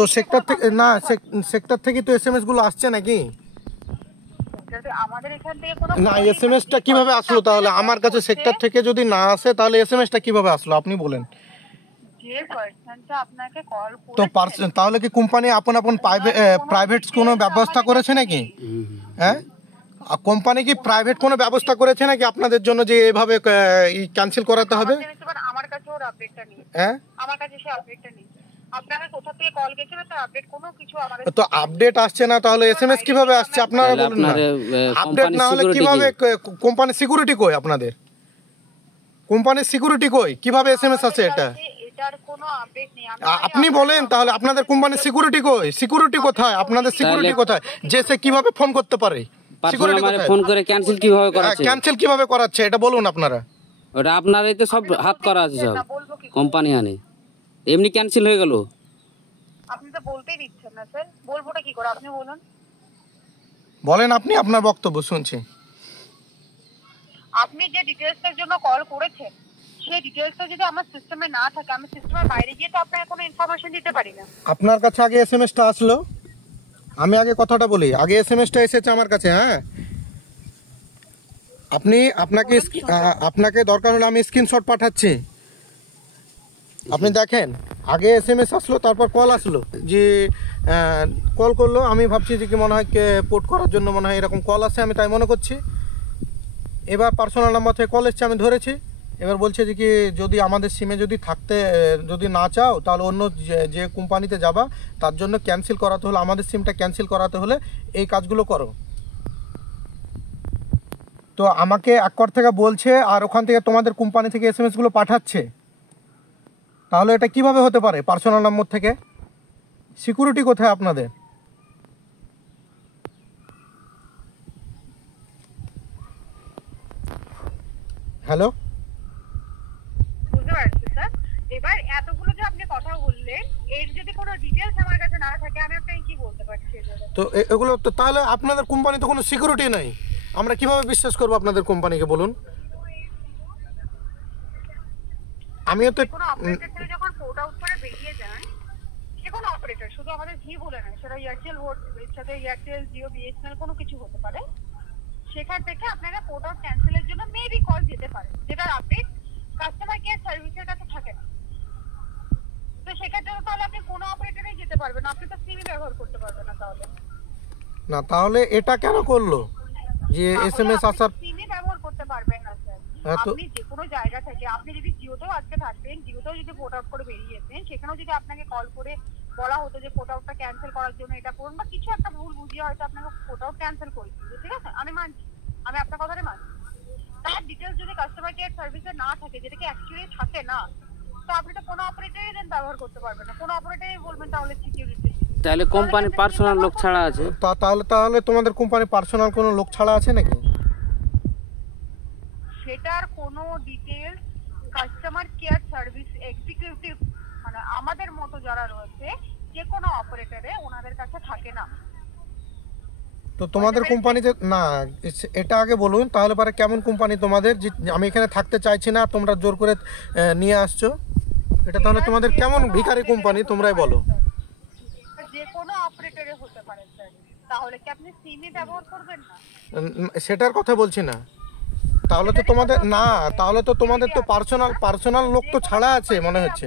তো সেক্টর থেকে না, সেক্টর থেকে তো এসএমএস গুলো আসছে নাকি? আমাদের এখান থেকে কোনো না, এসএমএসটা কিভাবে আসলো তাহলে আমার কাছে? সেক্টর থেকে যদি না আসে তাহলে এসএমএসটা কিভাবে আসলো আপনি বলেন? যে পারসনটা আপনাকে কল তো করেছে তাহলে কি কোম্পানি আপন প্রাইভেট কোনো ব্যবস্থা করেছে নাকি? হ্যাঁ, কোম্পানি কি প্রাইভেট কোনো ব্যবস্থা করেছে নাকি আপনাদের জন্য যে এভাবে ক্যান্সেল করাতে হবে? আমার কাছে ওর আপডেটটা নেই। হ্যাঁ, আমার কাছে সেই আপডেটটা নেই। আপনারা কোথা থেকে কল গেছিল তার আপডেট কোনো কিছু আমাদের তো আপডেট আসছে না তাহলে এসএমএস কিভাবে আসছে আপনারা বলুন না? আপডেট না হলে কিভাবে কোম্পানি সিকিউরিটি কই? আপনাদের কোম্পানির সিকিউরিটি কই? কিভাবে এসএমএস আসে এটা? এটার কোনো আপডেট নেই। আপনি বলেন তাহলে আপনাদের কোম্পানির সিকিউরিটি কই? সিকিউরিটি কোথায়? আপনাদের সিকিউরিটি কোথায় যে সে কিভাবে ফোন করতে পারে? সিকিউরিটি কোথায়? ফোন করে ক্যান্সেল কিভাবে করাচ্ছে? ক্যান্সেল কিভাবে করাচ্ছে এটা বলুন আপনারা। ওটা আপনারই তো সব হাত করা আছে, সব কোম্পানি আনে এমনি ক্যান্সেল হয়ে গেল। আপনি তো বলতেই দিচ্ছেন না স্যার, বলবোটা কি করে আপনি বলুন। বলেন আপনি আপনার বক্তব্য শুনছি। আপনি যে ডিটেইলসের জন্য কল করেছেন সেই ডিটেইলসটা যদি আমার সিস্টেমে না থাকে, আমি সিস্টেমের বাইরে গিয়ে তো আপনাকে কোনো ইনফরমেশন দিতে পারি না। আপনার কাছে আগে এসএমএসটা আসলো, আমি আগে কথাটা বলি, আগে এসএমএসটা এসেছে আমার কাছে। হ্যাঁ, আপনাকে দরকার হলে আমি স্ক্রিনশট পাঠাচ্ছি, আপনি দেখেন। আগে এসএমএস আসলো, তারপর কল আসলো, যে কল করলো। আমি ভাবছি যে কি মনে হয় পোর্ট করার জন্য মনে হয় এরকম কল আসে, আমি তাই মনে করছি। এবার পার্সোনাল নাম্বার থেকে কল এসছে, আমি ধরেছি। এবার বলছে যে কি যদি আমাদের সিমে যদি না চাও তাহলে অন্য যে কোম্পানিতে যাবা, তার জন্য ক্যান্সেল করাতে হলে, আমাদের সিমটা ক্যান্সেল করাতে হলে এই কাজগুলো করো। তো আমাকে এক কর থেকে বলছে, আর ওখান থেকে তোমাদের কোম্পানি থেকে এসএমএসগুলো পাঠাচ্ছে। তাহলে এটা কিভাবে হতে পারে পার্সোনাল নম্বর থেকে? সিকিউরিটি কোথায় আপনাদের? হ্যালো, বুঝতে পারছি স্যার। এবার এতগুলো যে আপনি কথা বললেন, এর যদি কোনো ডিটেইলস আমার কাছে না থাকে আমি আপনাকে কি বলতে পারছি? তো এগুলো তো তাহলে আপনাদের কোম্পানি তো কোনো সিকিউরিটি নাই, আমরা কিভাবে বিশ্বাস করবো আপনাদের কোম্পানিকে বলুন? আমিও তো কোনো অপারেটর থেকে যখন পোর্ট আউট করে বেরিয়ে যান, যে কোনো অপারেটর, শুধু আমাদের জি বলে না, সেটা এয়ারটেল হোক, সাথে এয়ারটেল, জিও, বিএসএনএল কোনো কিছু হতে পারে, সেখান থেকে আপনারা পোর্ট আউট ক্যান্সেলের জন্য মেবি কল যেতে পারে, যেটার আপডেট কাস্টমার কেয়ার সার্ভিসের কাছে থাকে না। তো সেক্ষেত্রে তাহলে আপনি কোনো অপারেটরেই যেতে পারবেন, আপনি তো সিমই ব্যবহার করতে পারবেন না। তাহলে এটা কেন করলো যে এসএমএস আসার? সিমই ব্যবহার করতে পারবেন না স্যার। আপনি যে কোনো জায়গা থেকে, আপনি যদি জিওতেও আজকে থাকতেন, জিওতেও যদি পোর্ট আউট করে বেরিয়ে যেতেন, সেখানেও যদি আপনাকে কল করে বলা হতো যে পোর্ট আউটটা ক্যান্সেল করার জন্য এটা করুন, বা কিছু একটা ভুল বুঝিয়ে হয়তো আপনাকে পোর্ট আউট ক্যান্সেল করে দিয়েছে, ঠিক আছে, আমি মানছি, আমি আপনার কথাটা মানছি। তার ডিটেলস যদি কাস্টমার কেয়ার সার্ভিসে না থাকে, যেটাকে অ্যাকচুয়ালি থাকে না, তো আপনি তো কোনো অপারেটরই দেন ব্যবহার করতে পারবেন না। কোনো অপারেটরই বলবেন তাহলে সিকিউরিটি, তাহলে কোম্পানির পার্সোনাল লোক ছাড়া আছে? তাহলে তোমাদের কোম্পানির পার্সোনাল কোনো লোক ছাড়া আছে নাকি? সেটার কোনো details customer care service executive, মানে আমাদের মতো যারা রয়েছে যে কোনো অপারেটরে ওনাদের কাছে থাকে না। তো তোমাদের কোম্পানিতে না, এটা আগে বলুন তাহলে পরে কেমন কোম্পানি তোমাদের, যে আমি এখানে থাকতে চাইছি না, তোমরা জোর করে নিয়ে আসছো, এটা তাহলে তোমাদের কেমন ভিখারি কোম্পানি তোমরাই বলো? যে কোনো অপারেটরে হতে পারে স্যার, তাহলে কি আপনি সিমই ব্যবহার করবেন না? সেটার কথা বলছি না। তাহলে তো তোমাদের তো পার্সোনাল লোক তো ছাড়া আছে মনে হচ্ছে।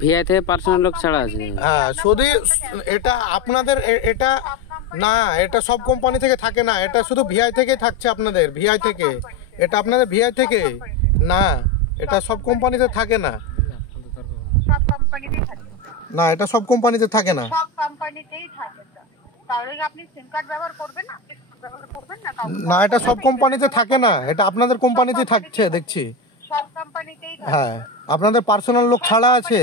ভিআই থেকে পার্সোনাল লোক ছাড়া আছে। হ্যাঁ, শুধু এটা আপনাদের, এটা না, এটা সব কোম্পানি থেকে থাকে না, এটা শুধু ভিআই থেকে থাকছে আপনাদের, ভিআই থেকে, এটা আপনাদের ভিআই থেকে না, এটা সব কোম্পানিতে থাকে না। সব কোম্পানিতেই থাকে না, এটা সব কোম্পানিতে থাকে না। সব কোম্পানিতেই থাকে স্যার। তাহলে কি আপনি সিম কার্ড ব্যবহার করবেন না? ব্যবহার করবেন না? না, এটা সব কোম্পানিতে থাকে না, এটা আপনাদের কোম্পানিতেই থাকছে দেখছি। সব কোম্পানিতেই থাকে। হ্যাঁ, আপনাদের পার্সোনাল লোক ছাড়া আছে,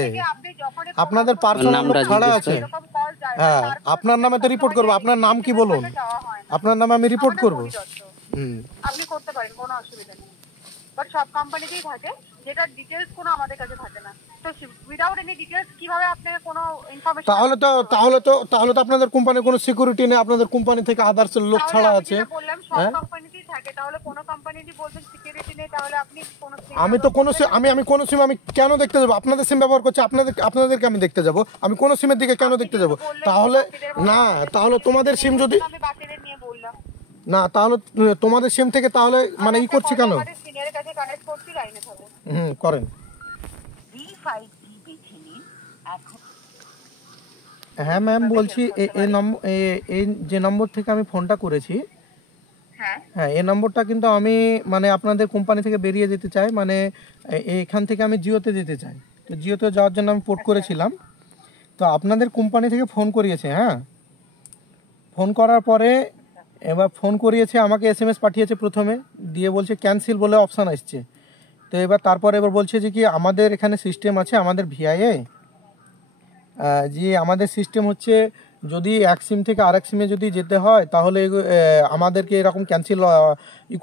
আপনাদের পার্সোনাল লোক ছাড়া আছে। হ্যাঁ, আপনার নামে তো রিপোর্ট করবো। আপনার নাম কি বলুন? আপনার নামে আমি রিপোর্ট করবো। আপনি করতে পারেন, কোনো অসুবিধা নেই, বাট সব কোম্পানিতেই থাকে, যেটা ডিটেইলস কোনো আমাদের কাছে থাকে না। তো উইদাউট এনি ডিটেইলস কিভাবে আপনাকে কোনো ইনফরমেশন? তাহলে তো আপনাদের কোম্পানির কোনো সিকিউরিটি নেই, আপনাদের কোম্পানি থেকে আদার্স লোক ছাড়া আছে। বললাম সব কোম্পানিতেই থাকে, তাহলে কোনো কোম্পানিরই বলবেন সিকিউরিটি নেই, তাহলে আপনি কোনো আমি তো কোনো আমি কোনো সিম আমি কেন দেখতে যাবো? আপনাদের সিম ব্যবহার করছি, আপনাদেরকে আমি দেখতে যাব? আমি কোন সিমের দিকে কেন দেখতে যাব? তাহলে না, তাহলে তোমাদের সিম যদি আমি বাতিলের নিয়ে বললাম না, তাহলে তোমাদের সিম থেকে তাহলে মানে ই করছি কেন? আমাদের সিনিয়রের কাছে কানেক্ট করছি, লাইনে থাকো। করেন। হ্যাঁ ম্যাম, বলছি এই যে নম্বর থেকে আমি ফোনটা করেছি, হ্যাঁ এই নম্বরটা কিন্তু আমি মানে আপনাদের কোম্পানি থেকে বেরিয়ে যেতে চাই, মানে এখান থেকে আমি জিওতে যেতে চাই। তো জিওতে যাওয়ার জন্য আমি পোর্ট করেছিলাম। তো আপনাদের কোম্পানি থেকে ফোন করিয়েছে, হ্যাঁ ফোন করার পরে এবার ফোন করিয়েছে, আমাকে এসএমএস পাঠিয়েছে প্রথমে, দিয়ে বলছে ক্যান্সেল বলে অপশান আসছে। তো এবার তারপরে এবার বলছে যে কি আমাদের এখানে সিস্টেম আছে, আমাদের ভিআইএ যে আমাদের সিস্টেম হচ্ছে যদি এক সিম থেকে আরেক সিমে যদি যেতে হয় তাহলে আমাদেরকে এরকম ক্যান্সেল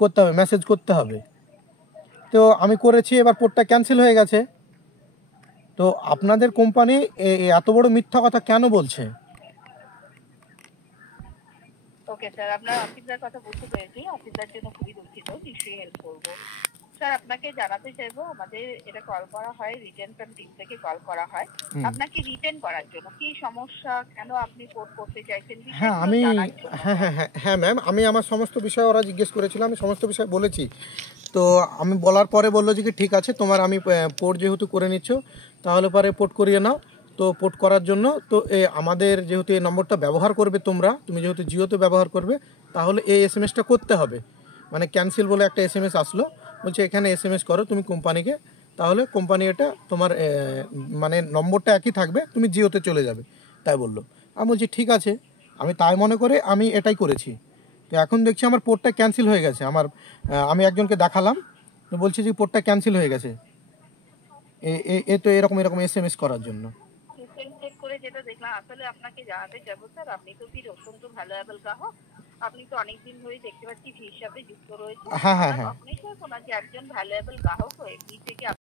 করতে হবে, মেসেজ করতে হবে। তো আমি করেছি, এবার পোর্টটা ক্যান্সেল হয়ে গেছে। তো আপনাদের কোম্পানি এত বড় মিথ্যা কথা কেন বলছে? ওকে স্যার, আপনার অফিসার কথা বুঝতে পেরেছি, অফিসার জন্য খুবই দুঃখিত, নিশ্চয়ই হেল্প করবো। স্যার আপনাকে জানাতে চাইবো, আমাদের এটা কল করা হয় রিটেনশন টিম থেকে কল করা হয় আপনাকে রিটেন করার জন্য। কি সমস্যা, কেন আপনি পোর্ট করতে চাইছেন? হ্যাঁ আমি হ্যাঁ ম্যাম, আমি আমার সমস্ত বিষয় ওরা জিজ্ঞেস করেছিল, আমি সমস্ত বিষয় বলেছি। তো আমি বলার পরে বললো যে কি ঠিক আছে, তোমার আমি পোর্ট যেহেতু করে নিচ্ছ তাহলে পরে পোর্ট করিয়ে নাও। তো পোর্ট করার জন্য তো আমাদের যেহেতু এই নম্বরটা ব্যবহার করবে তুমি যেহেতু জিওতে ব্যবহার করবে, তাহলে এই এসএমএসটা করতে হবে। মানে ক্যান্সেল বলে একটা এসএমএস আসলো, বলছে এখানে এসএমএস করো তুমি কোম্পানিকে, তাহলে কোম্পানি এটা তোমার মানে নম্বরটা একই থাকবে, তুমি জিওতে চলে যাবে, তাই বললো। আমি বলছি ঠিক আছে, আমি তাই মনে করে আমি এটাই করেছি। তো এখন দেখছি আমার পোর্টটা ক্যান্সেল হয়ে গেছে। আমি একজনকে দেখালাম, তো বলছি যে পোর্টটা ক্যান্সেল হয়ে গেছে এ তো এরকম এসএমএস করার জন্য। চেক করে যেটা দেখলাম, আসলে আপনাকে জানাতে চাইবো স্যার, আপনি তো কি অত্যন্ত ভ্যালুয়েবল গ্রাহক, আপনি তো অনেকদিন ধরেই দেখতে পাচ্ছি হিসাবে যুক্ত রয়েছে। হ্যাঁ আপনি স্যার ওনার যে একজন ভ্যালুয়েবল গ্রাহক হয়ে থেকে